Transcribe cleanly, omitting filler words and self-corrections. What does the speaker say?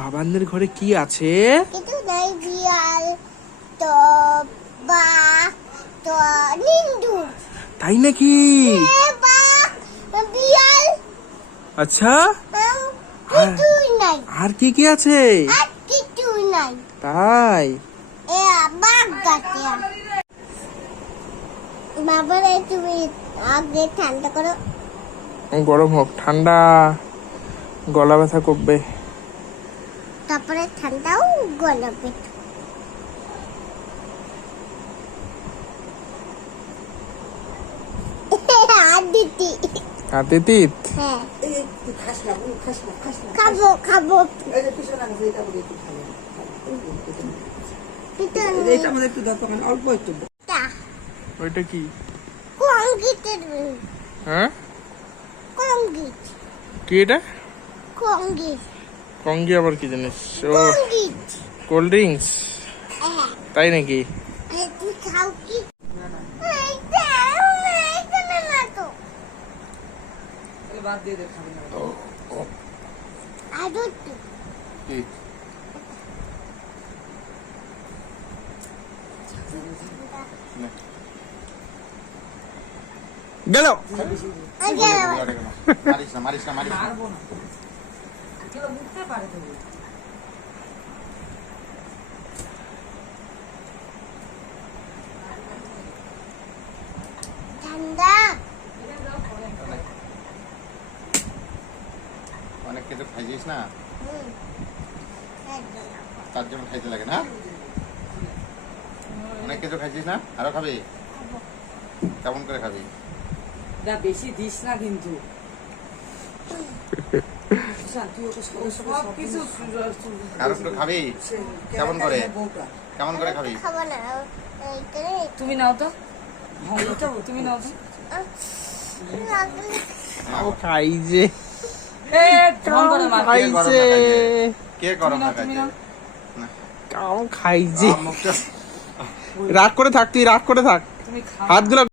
বাবানদের ঘরে কি আছে? কিছু নাই, বিড়াল তো বা তো নিন্দু। তাই নাকি? বিড়াল আচ্ছা, কিছুই নাই, আর কি কি আছে? আর কিছুই নাই। তাই বাঘ গাছে। বাবারে তুমি আগে ঠান্ডা করো। গরম হোক, ঠান্ডা গলা ব্যথা করবে। তারপরে ঠান্ডাও গলাবে। আদিতি আদিতিত হ্যাঁ খাবো খাবো। ওইটা কি? কঙ্গিতের হ্যাঁ, কঙ্গিত কি এটা? কঙ্গিত কঙ্গি আবার কি জিনিস? ও, কঙ্গিত। Cold drinks. হ্যাঁ তাই নাকি? তুই খাও কি? গেল। ঠান্ডা অনেক কিছু খাইছিস না, তার জন্য খাইতে লাগে না। অনেক কিছু খাইছিস না, আরো খাবি? কেমন করে খাবি? বেশি দিস না কিন্তু। আরো একটু খাবি? কেমন করে, কেমন করে খাবি? খাবো না। তুমি নাও তো, তুমি নাও তো। ও খাই যে, খাইছে। কে গরম না খাইছে? কাউ খাই যে। রাগ করে থাক, তুই রাগ করে থাক, হাতগুলো